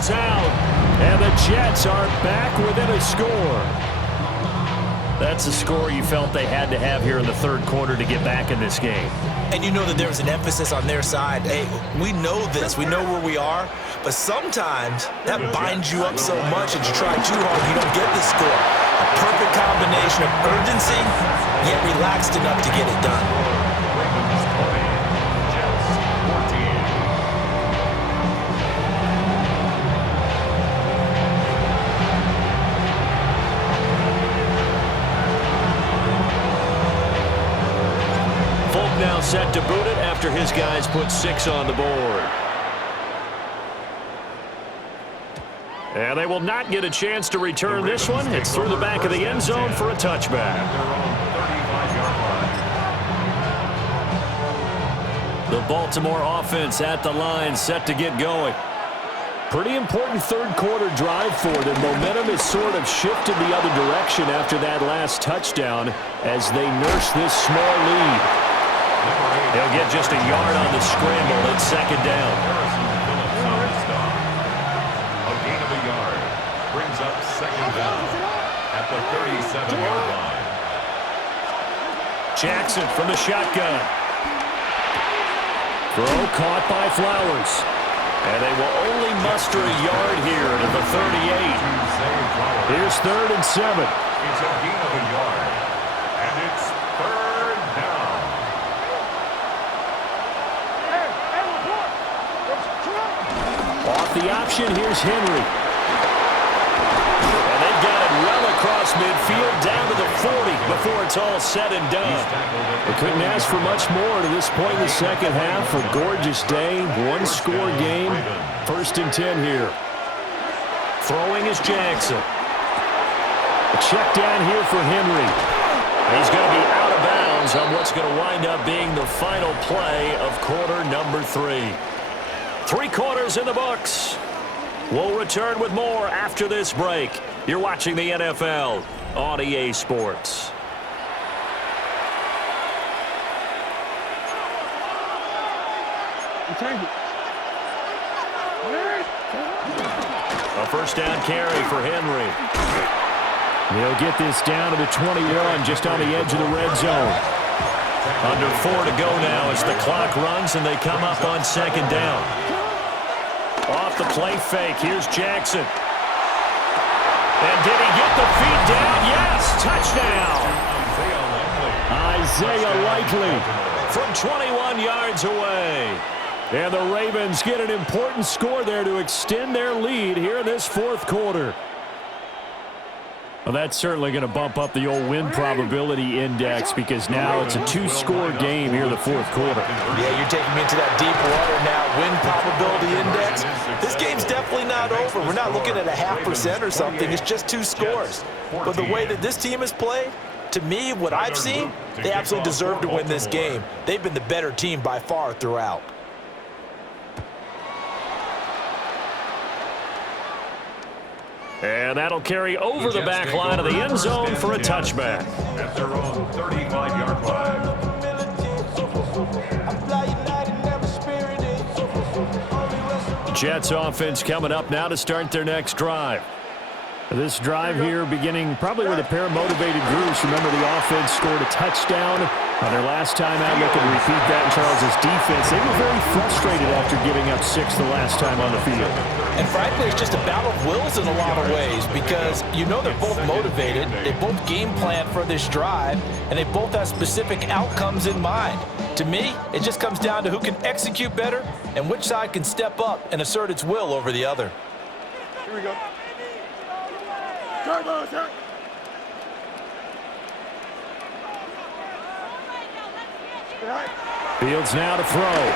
one's out. And the Jets are back within a score. That's a score you felt they had to have here in the third quarter to get back in this game. And you know that there's an emphasis on their side. Hey, we know this. We know where we are. But sometimes that binds you up so much that you try too hard, you don't get the score. A perfect combination of urgency, yet relaxed enough to get it done. Now set to boot it after his guys put 6 on the board. And they will not get a chance to return this one. It's through the back of the end zone for a touchback. The Baltimore offense at the line set to get going. Pretty important third quarter drive for them. Momentum has sort of shifted the other direction after that last touchdown as they nurse this small lead. They'll get just a yard on the scramble at second down. A gain of a yard brings up second down at the 37-yard line. Jackson from the shotgun. Throw caught by Flowers. And they will only muster a yard here to the 38. Here's 3rd and 7. It's a gain of a yard. And it's 3rd down. Off the option, here's Henry. And they've got it well across midfield down to the 40 before it's all said and done. They couldn't ask for much more to this point in the second half. A gorgeous day, one-score game. 1st and 10 here. Throwing is Jackson. A check down here for Henry. He's going to be out of bounds on what's going to wind up being the final play of quarter number 3. 3 quarters in the books. We'll return with more after this break. You're watching the NFL on EA Sports. A first down carry for Henry. They'll get this down to the 21, just on the edge of the red zone. Under 4 to go now as the clock runs and they come up on second down. Off the play fake, here's Jackson. And did he get the feet down? Yes, touchdown. Isaiah Likely from 21 yards away. And the Ravens get an important score there to extend their lead here in this 4th quarter. Well, that's certainly going to bump up the old win probability index because now it's a 2-score game here in the 4th quarter. Yeah, you're taking me into that deep water now. Win probability index. This game's definitely not over. We're not looking at a 0.5% or something. It's just 2 scores. But the way that this team has played, to me, what I've seen, they absolutely deserve to win this game. They've been the better team by far throughout. And that'll carry over the back line of the end zone for a touchback. At their own 35-yard line. Jets offense coming up now to start their next drive. This drive here beginning probably with a pair of motivated groups. Remember, the offense scored a touchdown on their last time out. Looking to repeat that in Charles's defense. They were very frustrated after giving up 6 the last time on the field. And frankly, it's just a battle of wills in a lot of ways because you know they're both motivated. They both game plan for this drive, and they both have specific outcomes in mind. To me, it just comes down to who can execute better and which side can step up and assert its will over the other. Here we go. Fields now to throw.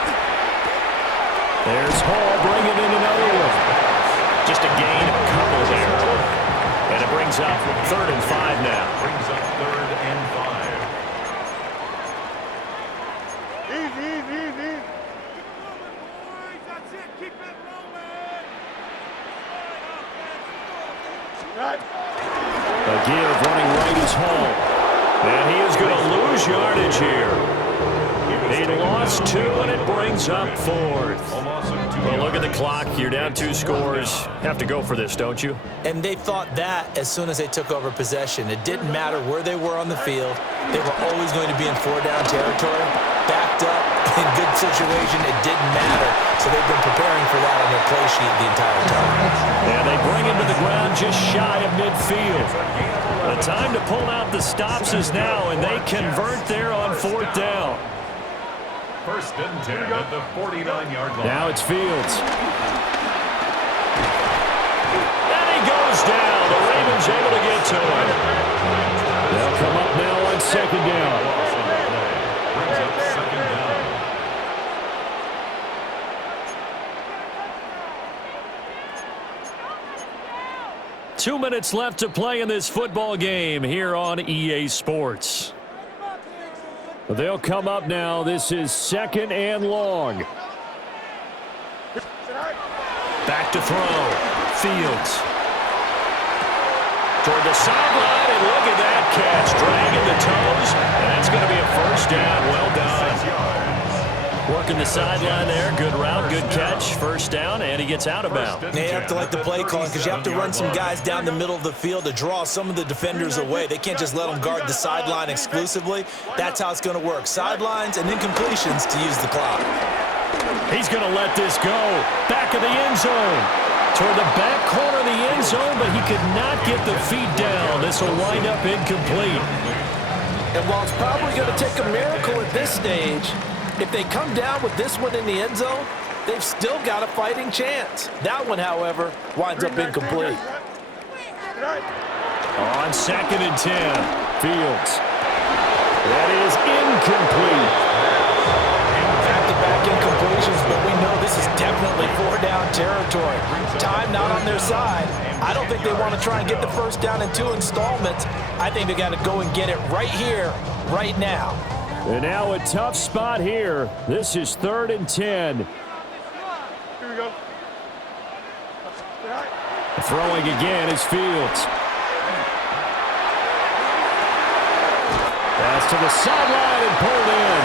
There's Hall bringing in another one. Just a gain of a couple there. And it brings up 3rd and 5 now. Brings up 3rd and 5. Easy. That's it. Keep it rolling. Right. A give running right is Hall. And he is going to lose yardage here. He lost 2, and it brings up 4th. Well, look at the clock. You're down 2 scores. Have to go for this, don't you? And they thought that as soon as they took over possession. It didn't matter where they were on the field. They were always going to be in 4-down territory. Backed up, in good situation, it didn't matter. So they've been preparing for that on their play sheet the entire time. And they bring him to the ground just shy of midfield. The time to pull out the stops is now, and they convert there on 4th down. 1st and 10 at the 49-yard line. Now it's Fields. And he goes down. The Ravens able to get to him. They'll come up now on 2nd down. Brings up 2nd down. Two minutes left to play in this football game here on EA Sports. They'll come up now. This is 2nd and long. Back to throw. Fields. Toward the sideline, and look at that catch. Dragging the toes, and that's going to be a 1st down. Well done. Working the sideline there. Good route, good catch. 1st down, and he gets out of bounds. You have to like the play calling because you have to run some guys down the middle of the field to draw some of the defenders away. They can't just let them guard the sideline exclusively. That's how it's going to work. Sidelines and incompletions to use the clock. He's going to let this go. Back of the end zone. Toward the back corner of the end zone, but he could not get the feet down. This will wind up incomplete. And while it's probably going to take a miracle at this stage, if they come down with this one in the end zone, they've still got a fighting chance. That one, however, winds up incomplete. On 2nd and 10, Fields. That is incomplete. Back-to-back incompletions, but we know this is definitely 4-down territory. Time not on their side. I don't think they want to try and get the 1st down in 2 installments. I think they got to go and get it right here, right now. And now a tough spot here. This is 3rd and 10. Here we go. Throwing again is Fields. Pass to the sideline and pulled in.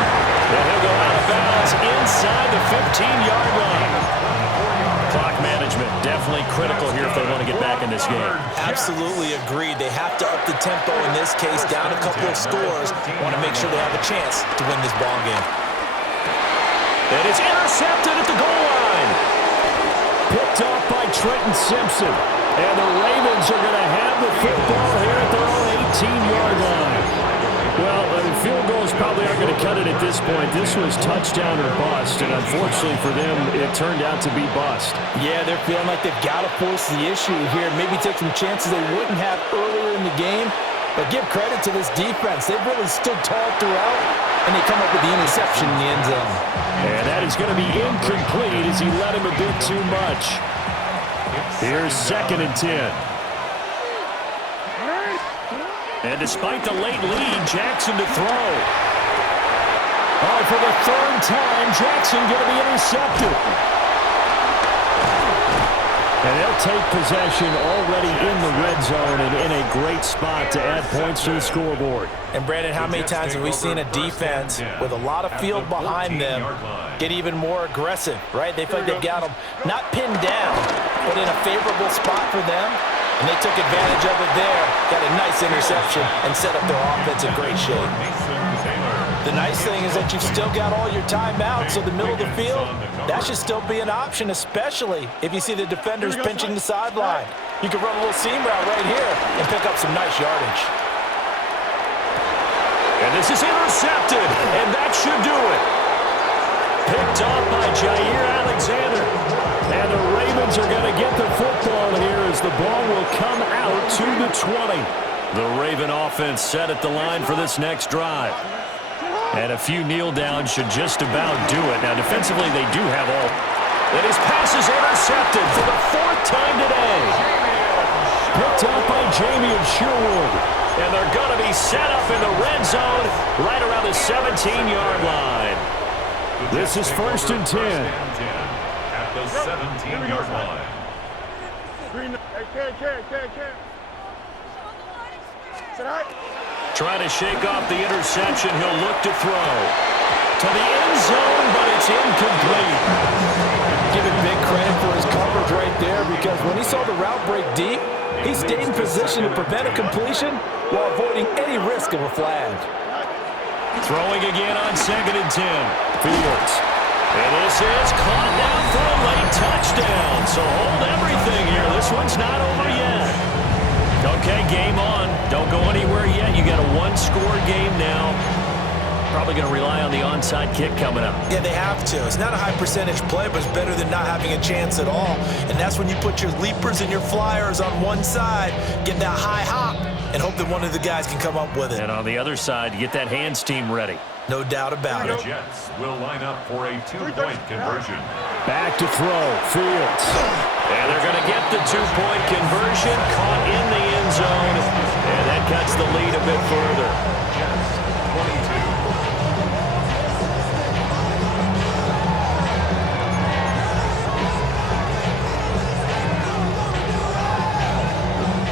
And he'll go out of bounds inside the 15-yard line. Clock management definitely critical here if they want to get back in this game. Absolutely agreed. They have to up the tempo in this case, down a couple of scores. Want to make sure they have a chance to win this ball game. And it's intercepted at the goal line. Picked off by Trenton Simpson. And the Ravens are going to have the football here at their own 18-yard line. Well, field goals probably aren't going to cut it at this point. This was touchdown or bust, and unfortunately for them, it turned out to be bust. Yeah, they're feeling like they've got to force the issue here. Maybe take some chances they wouldn't have earlier in the game. But give credit to this defense. They've really stood tall throughout, and they come up with the interception in the end zone. And that is going to be incomplete as he let him a bit too much. Here's 2nd and 10. And despite the late lead, Jackson to throw. Oh, for the 3rd time, Jackson going to be intercepted. And they'll take possession already in the red zone and in a great spot to add points to the scoreboard. And, Brandon, how many times have we seen a defense with a lot of field behind them get even more aggressive, right? They feel like they've got them not pinned down, but in a favorable spot for them. And they took advantage of it there, got a nice interception, and set up their offense in great shape. The nice thing is that you've still got all your timeouts, so the middle of the field, that should still be an option, especially if you see the defenders pinching the sideline. You can run a little seam route right here and pick up some nice yardage. And this is intercepted, and that should do it. Picked off by Jair Alexander. And the Ravens are going to get the football here as the ball will come out to the 20. The Raven offense set at the line for this next drive. And a few kneel downs should just about do it. Now, defensively, they do have all. And his pass is intercepted for the 4th time today. Picked up by Jamie Sherwood. And they're going to be set up in the red zone right around the 17-yard line. This is 1st and 10. At the 17-yard line. Trying to shake off the interception. He'll look to throw. to the end zone, but it's incomplete. Give him big credit for his coverage right there, because when he saw the route break deep, he stayed in position to prevent a completion while avoiding any risk of a flag. Throwing again on 2nd and 10. Fields. And this is caught down for a late touchdown. So hold everything here. This one's not over yet. Okay, game on. Don't go anywhere yet. You got a one-score game now. Probably going to rely on the onside kick coming up. Yeah, they have to. It's not a high percentage play, but it's better than not having a chance at all. And that's when you put your leapers and your flyers on one side, get that high hop, and hope that one of the guys can come up with it. And on the other side, you get that hands team ready. No doubt about it. The Jets will line up for a two-point conversion. Back to throw. Fields. And they're going to get the two-point conversion, caught in the end zone. And that cuts the lead a bit further. Jets 22.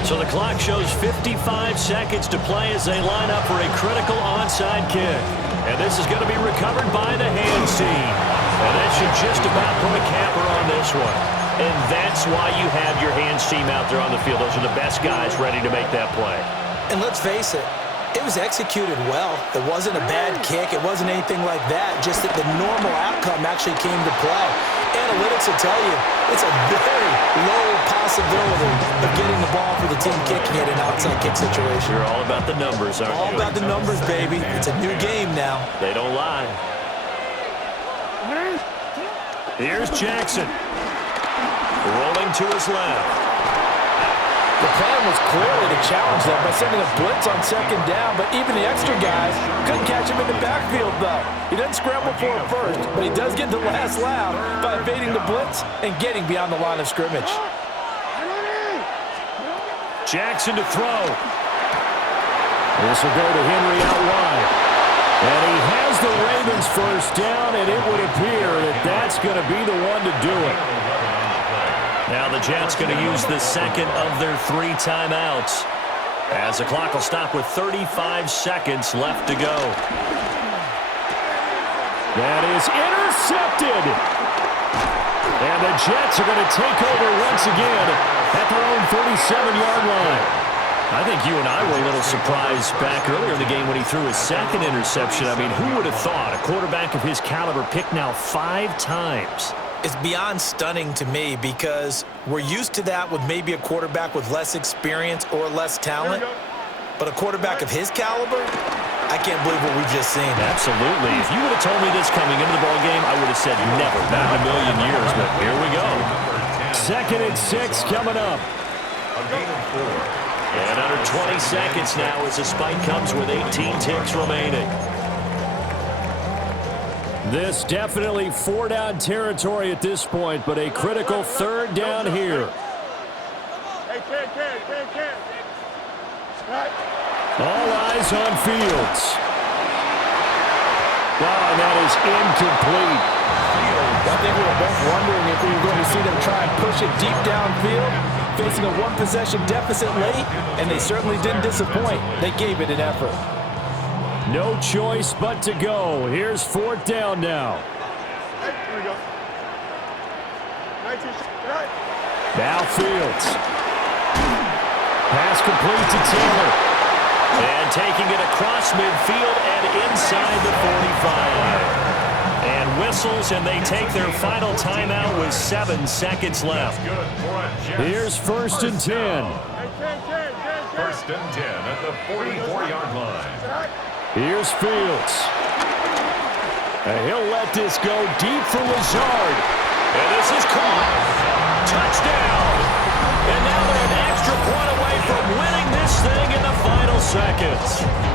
So the clock shows 55 seconds to play as they line up for a critical onside kick. And this is going to be recovered by the hands team. And that should just about put a capper on this one. And that's why you have your hands team out there on the field. Those are the best guys ready to make that play. And let's face it, it was executed well. It wasn't a bad kick. It wasn't anything like that. Just that the normal outcome actually came to play. Analytics will tell you it's a very low possibility of getting the ball for the team kicking it in an outside kick situation. You're all about the numbers, aren't you? All about the numbers, baby. It's a new game now. They don't lie. Here's Jackson. Rolling to his left. The plan was clearly to challenge them by sending a blitz on 2nd down, but even the extra guys couldn't catch him in the backfield, though. He doesn't scramble for it first, but he does get the last laugh by evading the blitz and getting beyond the line of scrimmage. Jackson to throw. This will go to Henry out wide. And he has the Ravens first down, and it would appear that that's going to be the one to do it. Now the Jets going to use the second of their 3 timeouts, as the clock will stop with 35 seconds left to go. That is intercepted. And the Jets are going to take over once again at their own 37-yard line. I think you and I were a little surprised back earlier in the game when he threw his second interception. I mean, who would have thought a quarterback of his caliber picked now 5 times? It's beyond stunning to me, because we're used to that with maybe a quarterback with less experience or less talent. But a quarterback of his caliber, I can't believe what we've just seen. Absolutely. If you would have told me this coming into the ballgame, I would have said never, not in a million years. But here we go. 2nd and 6 coming up. A gain of 4. And under 20 seconds now as the spike comes with 18 ticks remaining. This definitely 4-down territory at this point, but a critical 3rd down here. Hey, Ken. All eyes on Fields. Oh, and that is incomplete. I think we were both wondering if we were going to see them try and push it deep downfield, facing a 1-possession deficit late, and they certainly didn't disappoint. They gave it an effort. No choice but to go. Here's 4th down now. Hey, here we go. 19, right. Now Fields. Pass complete to Taylor. And taking it across midfield and inside the 45. And whistles, and they take their final timeout with 7 seconds left. Here's 1st and 10. Hey, Ken. 1st and 10 at the 44-yard line. Here's Fields. And he'll let this go deep for Lazard. And this is caught. Touchdown. And now they're an extra point away from winning this thing in the final seconds.